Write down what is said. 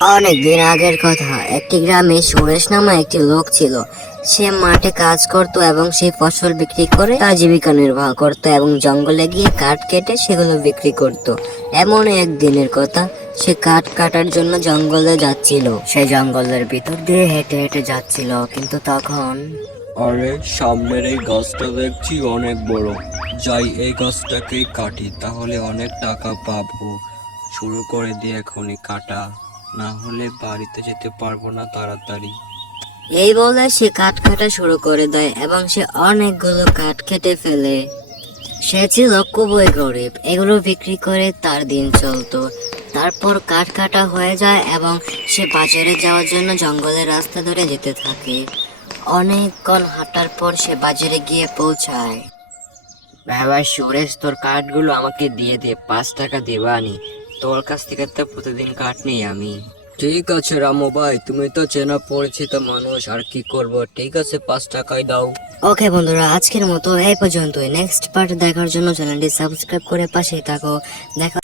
অনেক দিন আগের কথা, একটি গ্রামে সুরেশ নামে একটি লোক ছিল। সে মাঠে কাজ করত এবং সেই ফসল বিক্রি করে তার জীবিকা নির্বাহ করত এবং জঙ্গলে গিয়ে কাঠ কেটে সেগুলো বিক্রি করত। এমন একদিনের কথা, সে কাঠ কাটার জন্য জঙ্গলে যাচ্ছিল। সে জঙ্গলের ভিতর দিয়ে হেঁটে হেঁটে যাচ্ছিল, কিন্তু তখন আরে, সামনের এই গাছটা দেখছি অনেক বড়। যাই, এই গাছটাকেই কাটি, তাহলে অনেক টাকা পাবো। শুরু করে দিয়ে এখনই কাটা, না হলে বাড়িতে যেতে পারবো না তাড়াতাড়ি। এই বলে সে কাঠ কাটা শুরু করে দেয় এবং সে অনেকগুলো কাঠ কেটে ফেলে। সে ছিল খুবই গরিব, এগুলো বিক্রি করে তার দিন চলতো। তারপর কাঠ কাটা হয়ে যায় এবং সে বাজারে যাওয়ার জন্য জঙ্গলের রাস্তা ধরে যেতে থাকে। অনেকক্ষণ হাঁটার পর সে বাজারে গিয়ে পৌঁছায়। বাবা সুরেশ, তোর কাঠগুলো আমাকে দিয়ে দে, 5 টাকা দিবানি। তোর কাছ থেকে তো প্রতিদিন কাঠ নেই আমি। ঠিক আছে রামু ভাই, তুমি তো চেনা পরিচিত মানুষ, আর কি করব। ঠিক আছে, 5 টাকাই দাও। ওকে বন্ধুরা, আজকের মতো এই পর্যন্তই। নেক্সট পার্ট দেখার জন্য চ্যানেলটি সাবস্ক্রাইব করে পাশেই থাকো। দেখা